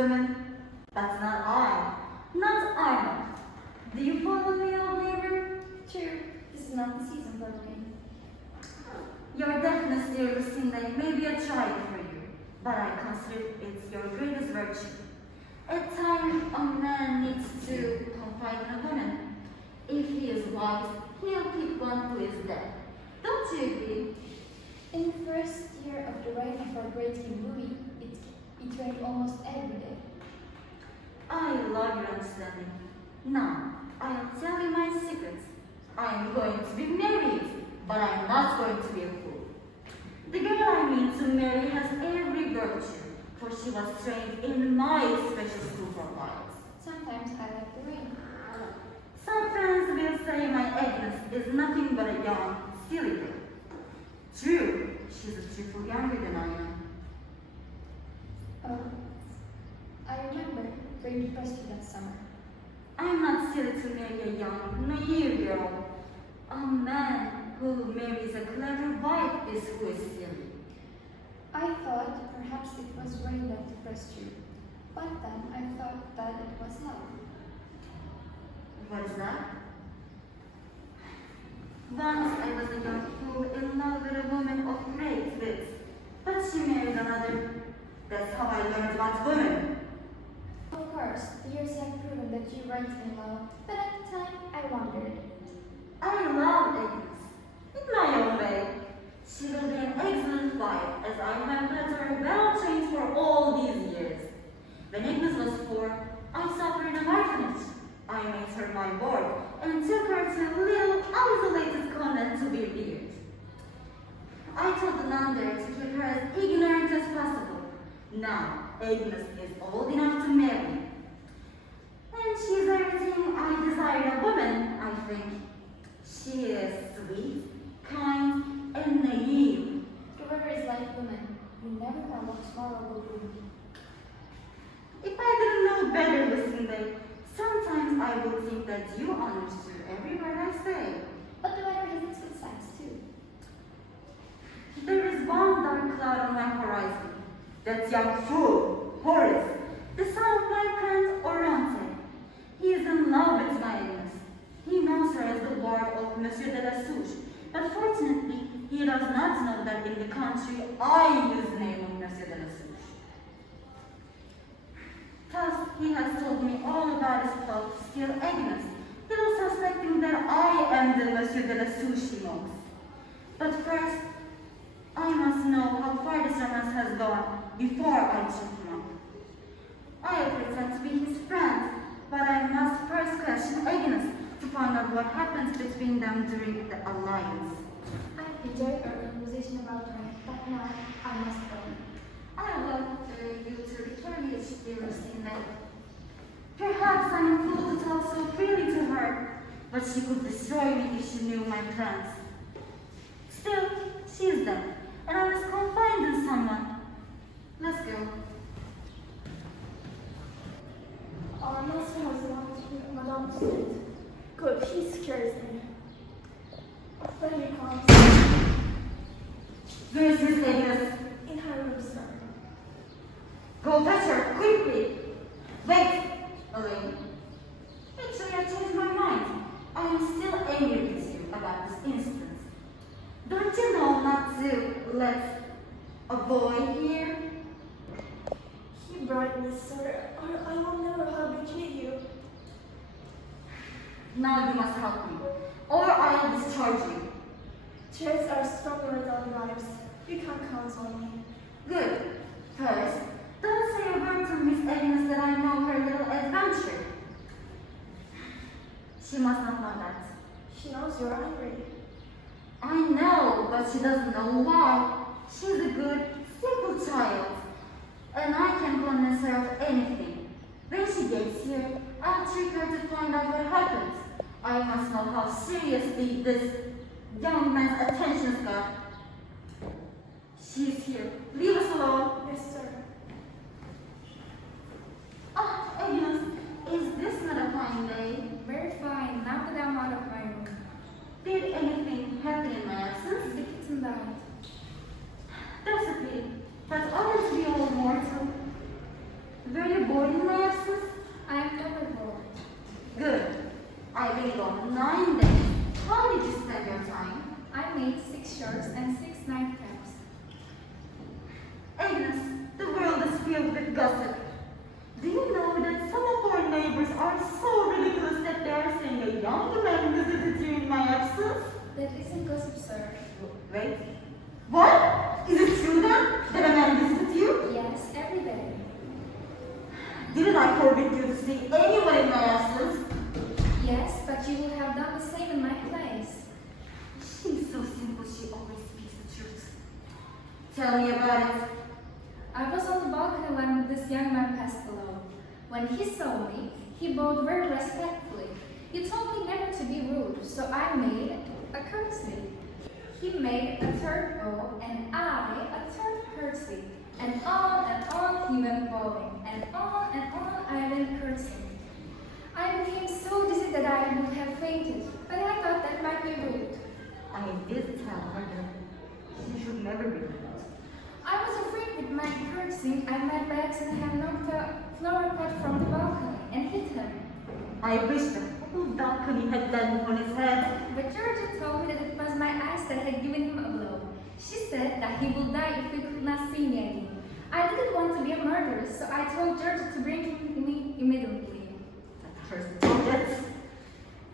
women. But not I. Not Arnold. Do you follow me, old neighbor? True, this is not the season for rain. Your deafness, dear Lucinda, may be a trial for you, but I consider it your greatest virtue. At times, a man needs to confide in a woman. If he is wise, he'll pick one who is dead. Don't you agree? In the first year of the reign of our great King Louis, it rained almost every day. I love your understanding. Now, I'll tell you my secrets. I'm going to be married, but I'm not going to be a fool. The girl I mean to marry has every virtue, for she was trained in my special school for wives. Sometimes I like the rain. Some friends will say my Agnes is nothing but a young, silly girl. True, she's a trifle younger than I am. Oh, I remember being depressed that summer. I'm not silly to marry a young, naive girl. A man who marries a clever wife is who is silly. I thought perhaps it was rain that depressed you, but then I thought that it was love. What is that? Once I was a young fool in love with a woman of great wit, but she married another. That's how I learned about women. Of course, the years have proven that you weren't in love, but at the time I wondered. I love Agnes, in my own way. She will be an excellent wife, as I have had her well trained for all these years. When Agnes was 4, I saw her in an orphanage. I made her my ward and took her to a little isolated convent to be reared. I told the nun there to keep her as ignorant as possible. Now, Agnes is old enough to marry. And she's everything I desire in a woman, I think. She is sweet, kind, and naive. The river is like women. You never know what tomorrow will bring. If I didn't know better, Lucinda, sometimes I would think that you understood every word I say. But the weather has its good sides too. There is one dark cloud on my horizon. That young fool, Horace, the son of my friend Oronte. He is in love with my Agnes. He knows her as the ward of Monsieur de la Souche, but fortunately, he does not know that in the country I use the name of Monsieur de la Souche. Thus, he has told me all about his plot to steal Agnes, little suspecting that I am the Monsieur de la Souche he knows. But first, I must know how far this romance has gone before I check him up. I pretend to be his friend, but I must first question Agnes to find out what happened between them during the alliance. I enjoyed our conversation about rain, but now I must go. I want you to return your dear Lucinda. Perhaps I'm a fool to talk so freely to her, but she could destroy me if she knew my plans. Still, she is dead, and I must confide in someone. Let's go. Our master has left Madame Street. Good, he scares me. When he comes, Where is Miss Agnes? in her room, sir. Go fetch her, quickly! Wait, Elaine. Actually, I changed my mind. I am still angry with you about this incident. Don't you know not to let a boy here? He bribed me, sir, or I will never have betrayed you. Now you must help me, or I will discharge you. Chairs are stronger than knives. You can count on me. Good. First, don't say a word to Miss Agnes that I know her little adventure. She must not know that. She knows you're angry. I know, but she doesn't know why. She's a good, simple child, and I can convince her of anything. When she gets here, I'll trick her to find out what happened. I must know how seriously this young man's attentions got. She's here. Leave us alone. Yes, sir. Ah, Agnes, is this not a fine day? Very fine, now that I'm out of my room. Did anything happen in my The absence? kitten died. That's a pity, but others we all mortal. Very boring. bored in my absence? I am never bored. Good. I've been gone 9 days. How did you spend your time? I made 6 shirts and 6 nightcaps. Agnes, the world is filled with gossip. Do you know that some of our neighbors are so ridiculous that they are saying a young man visited you in my absence? That isn't gossip, sir. Wait. What? Is it true then that a man visited you? Yes, every day. Didn't I forbid you to see anyone in my absence? Yes, but you will have done the same in my place. She's so simple, she always speaks the truth. Tell me about it. I was on the balcony when this young man passed below. When he saw me, he bowed very respectfully. He told me never to be rude, so I made a curtsy. He made a third bow, and I a third curtsy. And on he went bowing, and on I went curtsying. I became so dizzy that I would have fainted, but I thought that might be rude. I did tell her that she should never be rude. I was afraid with my curtsy I might by accident have knocked a flower pot from the balcony and hit him. I wish the whole balcony had landed on his head. But Georgia told me that it was my eyes that had given him a blow. She said that he will die if he could not see me again. I didn't want to be a murderer, so I told Georgia to bring him to me immediately. At first, Georgette.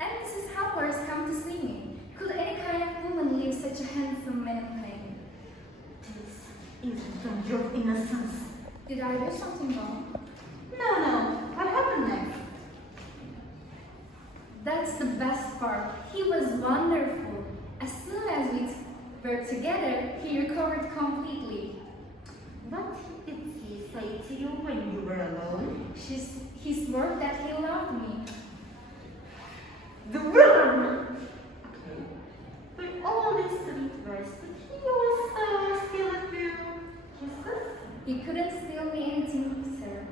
And this is how Horace come to see me. Could any kind of woman leave such a handsome man in pain? This isn't from your innocence. Did I do something wrong? No. What happened next? That's the best part. He was wonderful. As soon as we were together, he recovered completely. What did he say to you when you were alone? He swore that he loved me. The villain! Okay. With all these sweet words, did he also steal a few kisses? He couldn't steal me anything, sir.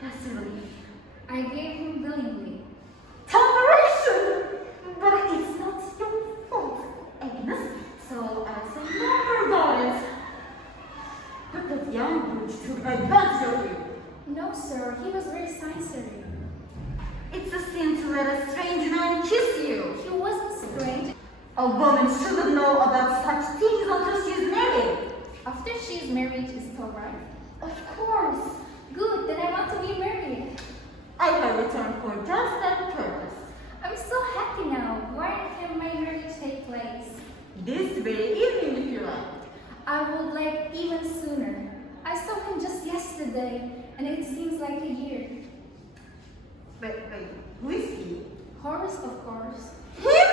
That's a relief. I gave him willingly. Toleration! But it's not your fault, Agnes, so I'll say no more about it. But that young brute took advantage of you. No, sir. He was very sincere. It's a sin to let a strange man kiss you. He wasn't strange. A woman shouldn't know about such things until she's married. After she's married, is it all right? Of course. Good, then I want to be married. I have returned for just that purpose. I'm so happy now. Why can my marriage take place? This very evening, if you like. I would like even sooner. I saw him just yesterday, and it seems like a year. Wait, who is he? Horace, of course. Him?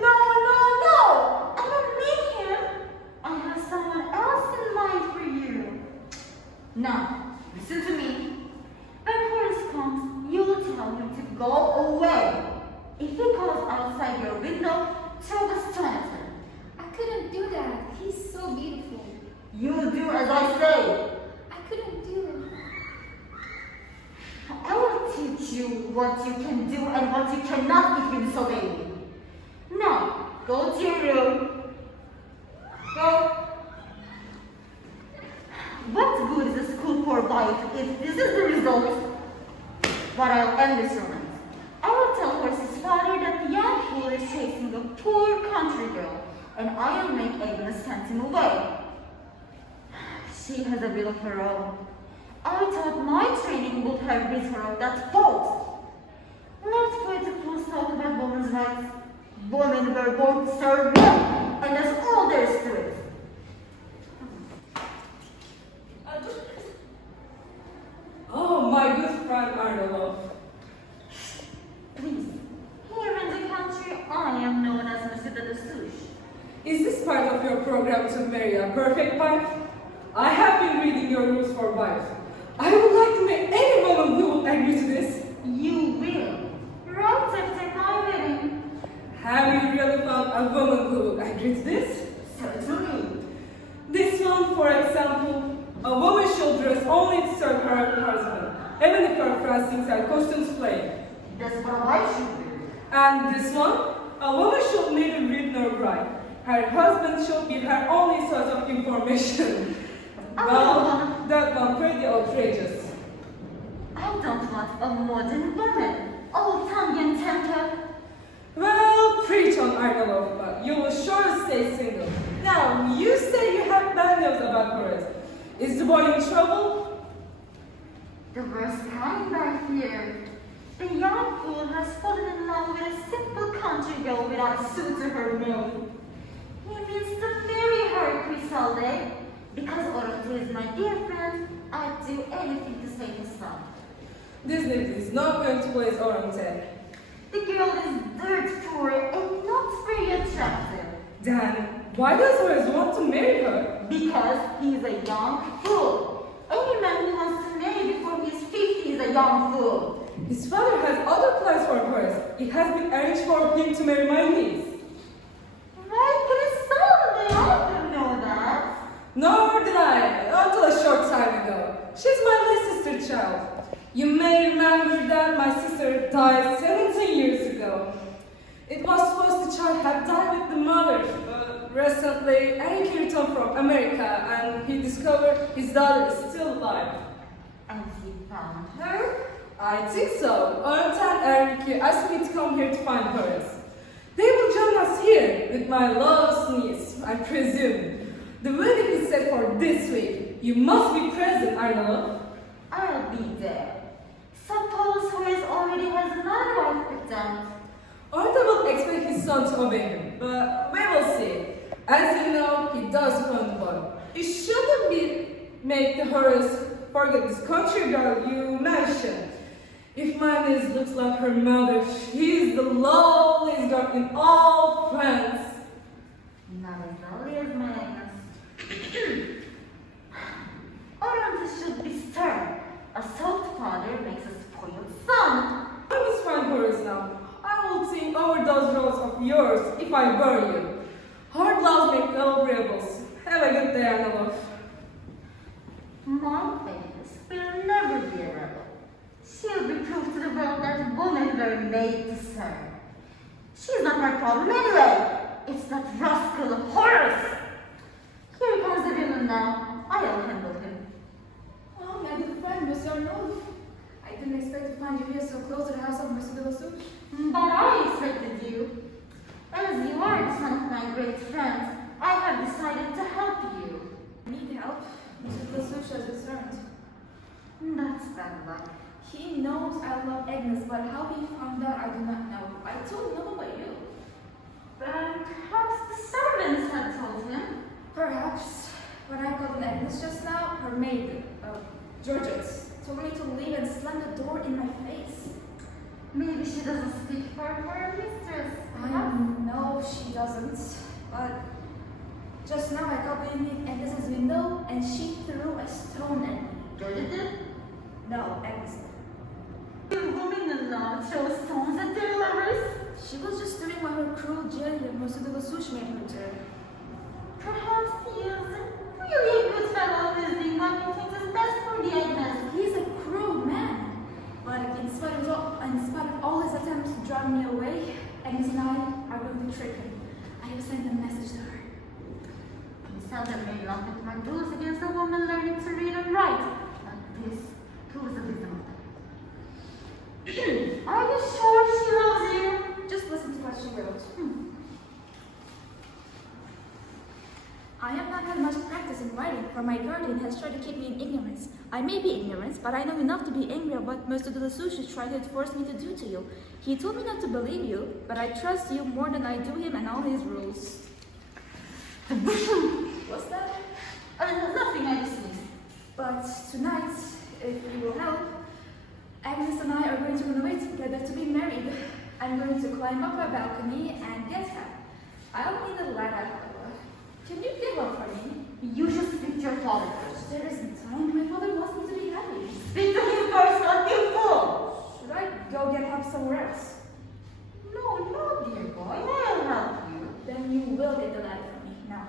No. I don't need him. I have someone else in mind for you. Now, listen to me. When Horace comes, you will tell him to go away. If he goes outside your window, throw a stone at him. I couldn't do that. He's so beautiful. You do as I say. I couldn't do it. I will teach you what you can do and what you cannot if you disobey me. Now, go to your room. Go. What good is a school for life if this is the result? But I'll end this romance. I will tell Horace's father that the young fool is chasing a poor country girl, and I'll make Agnes send him away. She has a will of her own. I thought my training would have rid her of that fault. Let's put a full stop about women's rights. Women were born to serve men, and that's all there is to it. Oh, my good friend Arnold. Please, here in the country, I am known as Monsieur de Souche. Is this part of your program to marry a perfect wife? I have been reading your rules for wives. I would like to marry any woman who will agree to this. You will. Right after my wedding. Have you really found a woman who will agree to this? Certainly. This one, for example, a woman should dress only to serve her husband, even if her friends think her costumes plain. That's what a wife should do. And this one, a woman should neither read nor write. Her husband should be her only source of information. Well, that one pretty outrageous. a modern woman, all tongue and temper. Well, preach on, Arnalov, but you will sure stay single. Now, you say you have bad news about Horace. Is the boy in trouble? The worst kind, I fear. The young fool has fallen in love with a simple country girl without a suit to her name. He means to marry her, Crisalde. Because Orotu is my dear friend, I'd do anything to save his son. This news is not going to please Oronte. The girl is dirt poor and not very attractive. Then, why does Horace want to marry her? Because he's a young fool. Any man who wants to marry before he's 50 is a young fool. His father has other plans for Horace. It has been arranged for him to marry my niece. Why, Crisalde, I didn't know that. Nor did I, until a short time ago. She's my little sister child. You may remember that my sister died 17 years ago. It was supposed the child had died with the mother, but recently Eric returned from America and he discovered his daughter is still alive. And he found her? I think so. Arndt and Eric asked me to come here to find Horace. They will join us here with my lost niece, I presume. The wedding is set for this week. You must be present, Arnold. I'll be there. Suppose Horace already has another wife with them. Arnold will expect his son to obey him, but we will see. As you know, he does want boy. It shouldn't be make the Horace forget this country girl you mentioned. If my niece looks like her mother, she is the loveliest girl in all France. Not as lovely as my Agnes. Oronte should be stern. A soft father makes a spoiled son. I must find Horace now. I will think over those roles of yours if I were you. Hard loves make dull rebels. Have a good day, Arnold. My Agnes will never be a rebel. She'll be proof to the world that women were made to serve. She's not my problem anyway. It's that rascal of Horace. Here comes the villain now. I'll handle him. Oh, my good friend, Monsieur Arnaud. I didn't expect to find you here so close to the house of Monsieur de la Souche. But I expected you. As you are the son of my great friends, I have decided to help you. Need help? Monsieur de la Souche has returned. That's bad luck. He knows I love Agnes, but how he found out I do not know. I told him about you. Perhaps the servants had told him. Perhaps. When I called Agnes just now, her maid, Georgette, told me to leave and slammed the door in my face. Maybe she doesn't speak for her mistress. I know she doesn't, but just now I caught beneath Agnes's window and she threw a stone at me. Georgia did? No, Agnes. You women in love throw stones at their lovers? She was just doing what her cruel jailer, Monsieur de la Souche, made her do. Perhaps he is really a good fellow who is doing what he thinks is best for the Agnes. He's a cruel man, but in spite of all his attempts to drive me away, Agnes and I are going to trick him. I have sent a message to her. He seldom made love with my rules against a woman learning to read and write. But this proves the wisdom of them. Are you sure she loves you? Just listen to what she wrote. I have not had much practice in writing, for my guardian has tried to keep me in ignorance. I may be ignorant, but I know enough to be angry at what Monsieur de la Souche is trying to force me to do to you. He told me not to believe you, but I trust you more than I do him and all his rules. What's that? Nothing, I just missed. But tonight, if you will help, Agnes and I are going to run away together to be married. I'm going to climb up a balcony and get her. I'll need a ladder. Can you give up for me? You should speak to your father first. There isn't time. My father wants me to be happy. Speak to him first, not you fool! Should I go get help somewhere else? No, dear boy, I'll help you. Then you will get the ladder for me. Now,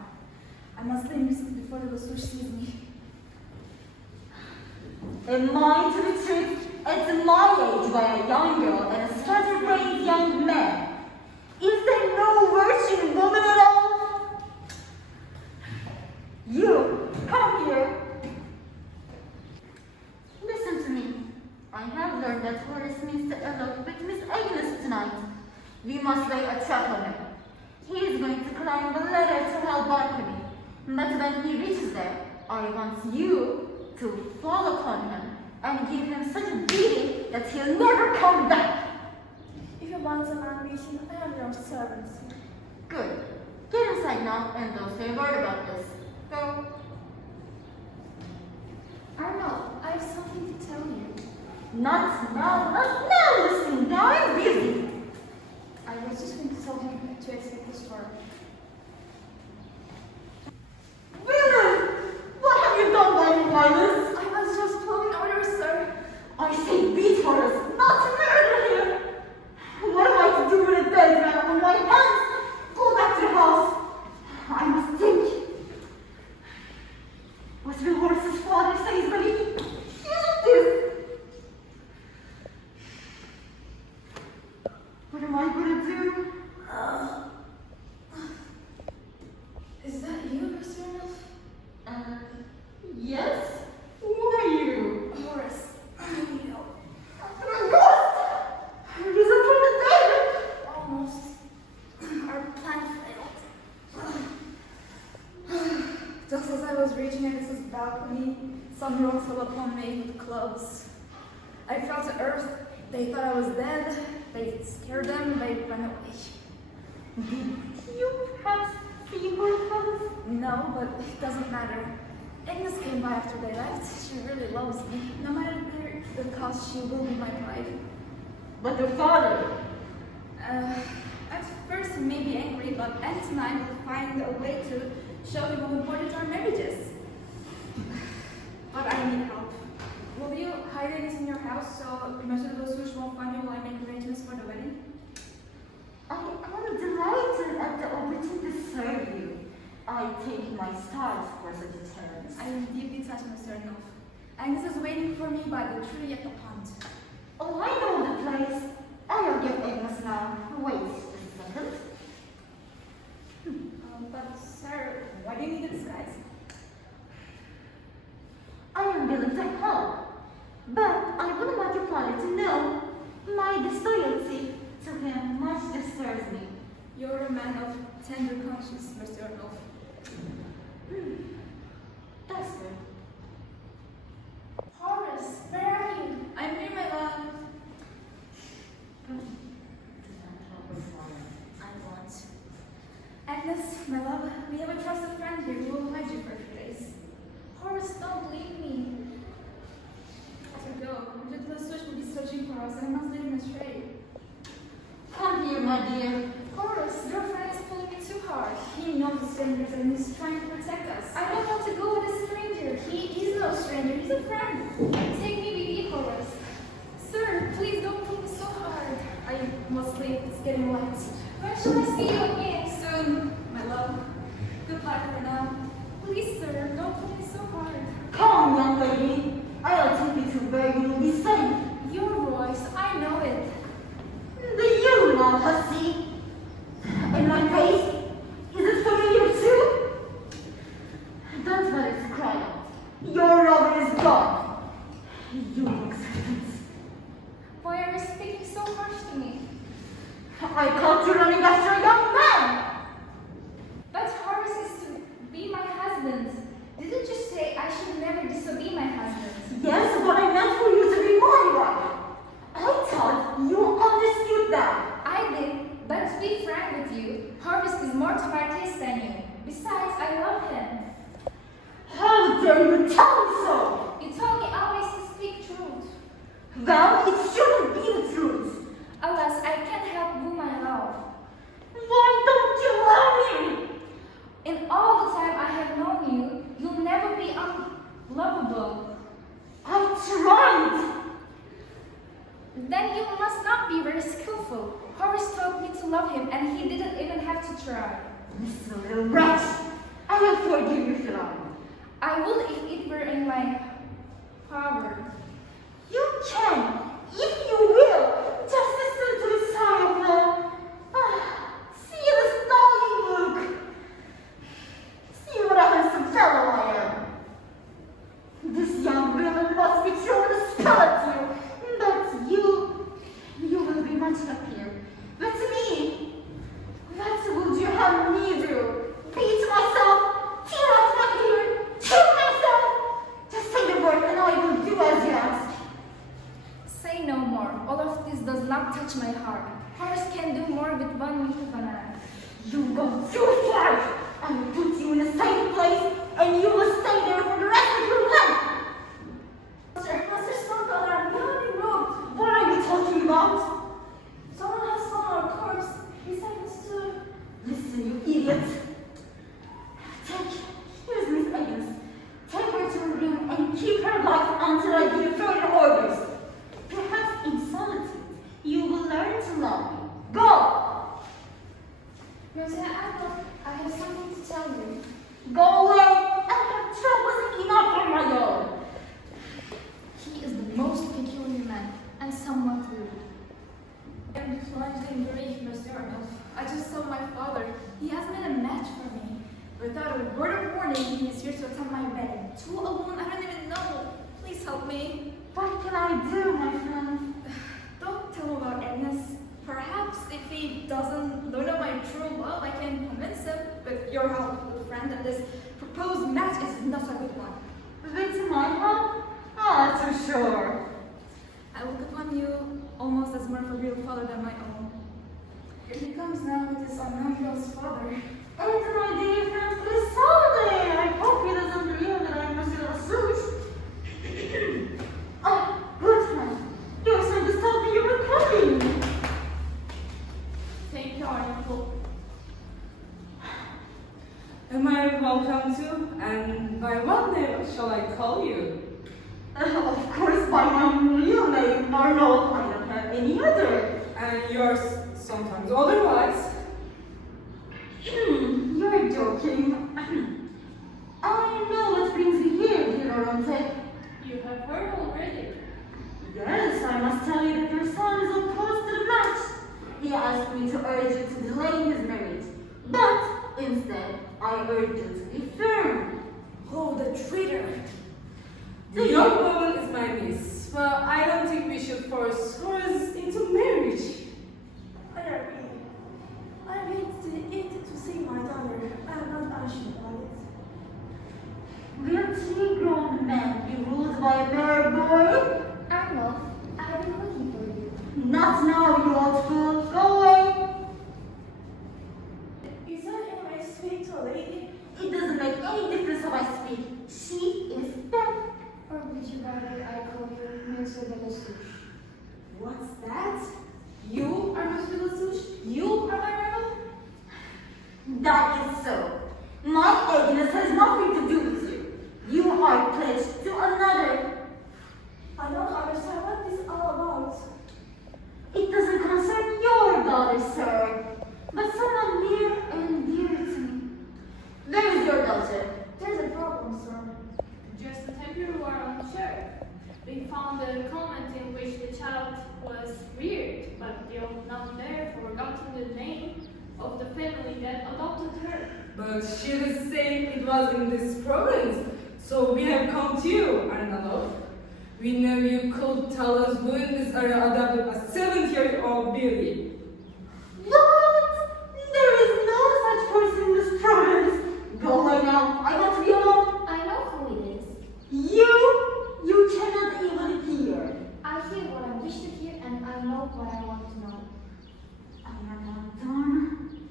I must leave before the Souche sees me. Am I to be treated at my age by a young girl and a scatterbrained young man? Is there no virtue in woman at all? You, come here. Listen to me. I have learned that Horace means to elope with Miss Agnes tonight. We must lay a trap on him. He is going to climb the ladder to hell balcony. But when he reaches there, I want you to fall upon him and give him such a beating that he'll never come back. If you want a man beaten, I am your servant. Good. Get inside now and don't say a word about this. Go. Arnold, I have something to tell you. Not now, listen, now I'm busy. I was just going to tell him to expect the storm. Villain! What have you done, Lady Linus? I was just following orders, sir. I say beat Horace, not murder him! What am I to do with a dead man on my hands? Go back to the house. I must think. What will Horace's father say when he hears this? What am I going to do? Is that you, Mr. Arnold? Yes? Who are you? Horace, I need help. A ghost! Risen from the dead! Almost. Our plan failed. Just as I was reaching Agnes's balcony, some girls fell upon me with clubs. I fell to earth. They thought I was dead. They scared them. They ran away. You perhaps see her house? No, but it doesn't matter. Agnes came by after they left. She really loves me. No matter the cost, she will be my bride. But your father? At first he may be angry, but Aunt and I will find a way to show him how important our marriage is. But I need help. Will you hide Agnes in your house so Monsieur de Souche won't find me while I make arrangements for the wedding? I am delighted at the opportunity to serve you. I take my stars for such a chance. I am deeply touched, Mr. Arnold. Agnes is waiting for me by the tree at the pond. Oh, I know the place. I'll get Agnes now. Wait just a second. But sir, why do you need a disguise? I am willing to help. But I wouldn't want your father to know. My disloyalty to him much disturbs me. You're a man of tender conscience, Mr. Arnold. That's good. Horace, where are you? I'm here, my love. I won't. Agnes, my love, we have a trusted friend here who will hide you for a few days. Horace, don't leave me. To go. The switch will be searching for us, and I must lead him astray. Come here, my dear. Horace, your friend is pulling me too hard. He knows the strangers and he's trying to protect us. I don't want to go with a stranger. He's no stranger. He's a friend. Take me with you, Horace. Sir, please don't pull me so hard. I must leave. It's getting late. When shall I see you again? Soon, my love. Goodbye for now. Please, sir, don't pull me so hard. Come, young lady. I'll take you to where you will be safe. Your voice, I know it. Do you know, hussy? And my face? Is it familiar too? Don't let it cry out. Your lover is gone. You acceptance. Why are you speaking so harsh to me? I caught you running after a young man. But Horace is to be my husband. Didn't you say I should never disobey my husband? Yes, but I meant for you to be my wife. I thought you understood that. I did, but to be frank with you, Horace is more to my taste than you. Besides, I love him. How dare you tell me so? You told me always to speak truth. Well, it shouldn't be the truth. Alas, I can't help whom I love. Why don't you love me? In all the time I have known you, you'll never be unlovable. I tried. Then you must not be very skillful. Horace taught me to love him, and he didn't even have to try. This little wretch. I will forgive you, Philip. I would if it were in my power. You can, if you will. Just listen to the sigh of love. See the stalling look. See what a handsome fellow I am. This young villain must be throwing a spell at you. man and somewhat rude. I am plunged in grief, Mr. Arnold. I just saw my father. He has made a match for me. Without a word of warning, he is here to attend my wedding. Two alone, I don't even know. Please help me. What can I do, my friend? Don't tell him about Agnes. Perhaps if he doesn't know my true love, I can convince him. With your help, good friend, that this proposed match is not a good one. With my help? Ah, for sure. I look upon you almost as more of a real father than my own. Here he comes now with his unknown girl's father. And my dear friend Griselda, I hope he doesn't believe that I'm Monsieur Lasouche. Oh, good friend. Your son just told me you were coming. Thank you, Arnold. Am I welcome to? And by what name shall I call you? Of course, by my real name, Arnold. I don't have any other. And yours sometimes otherwise. You're joking. I know what brings you here, dear Oronte. You have heard already. Yes, I must tell you that your son is opposed to the match. He asked me to urge you to delay his marriage, but instead, I urge you to be firm. Oh, the traitor! The young woman is my niece, but I don't think we should force her into marriage. I hate to see my daughter. I am not anxious about it. Will three grown men be ruled by a mere boy? Arnold, I've been looking for you. Not now, you old fool. Go away. Is that how I speak to a lady? It doesn't make any difference how I speak. She is deaf. Or would you rather I call you Monsieur de la Souche? What's that? You are Monsieur Lasouche? You are my rival? That is so. My Agnes has nothing to do with you. You are pledged to another. I don't understand what this is all about. It doesn't concern your daughter, sir, but someone near and dear to me. Where is your daughter? There's a problem, sir. Just a temporary unsure. We found a comment in which the child was reared, but the old nun there forgotten the name of the family that adopted her. But she is saying it was in this province, so we have come to you, Arnold. We know you could tell us who in this area adopted a 7-year-old baby. What? There is no such person in this province. Go away now. I want to be alone. I know who it is. You cannot even hear. I hear what I wish to hear and I know what I want to know. I am not done.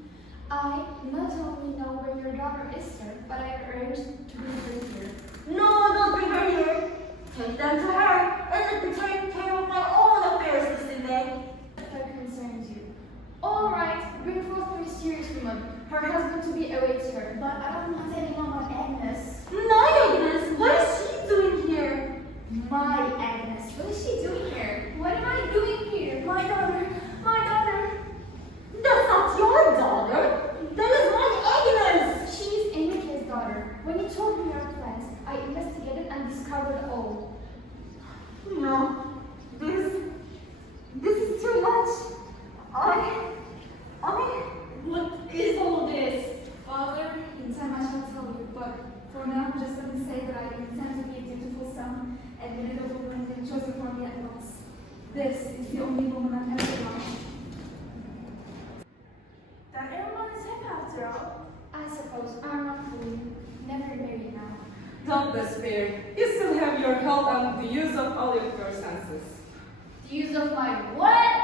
I not only know where your daughter is, sir, but I arranged to bring her here. No, don't bring her here. Take them to her and let me take care of my own affairs this evening. If that concerns you. All right, bring forth the mysterious woman. Her husband to be awaits her. But I don't want anyone but Agnes. My Agnes, what is she doing here? My Agnes, what is she doing here? What am I doing here? My daughter! My daughter! That's not your daughter. That is my Agnes. She's Enrique's daughter. When you told me your plans, I investigated and discovered all. No, this is too much. I. What is all this? Father, in time I shall tell you, but for now, just let me say that I intend to be a dutiful son and marry the woman they chose for me at once. This is the only woman I've ever loved. That everyone is him after all. I suppose I'm not fooling. Never married now. Don't despair. You still have your health and the use of all of your senses. The use of my what?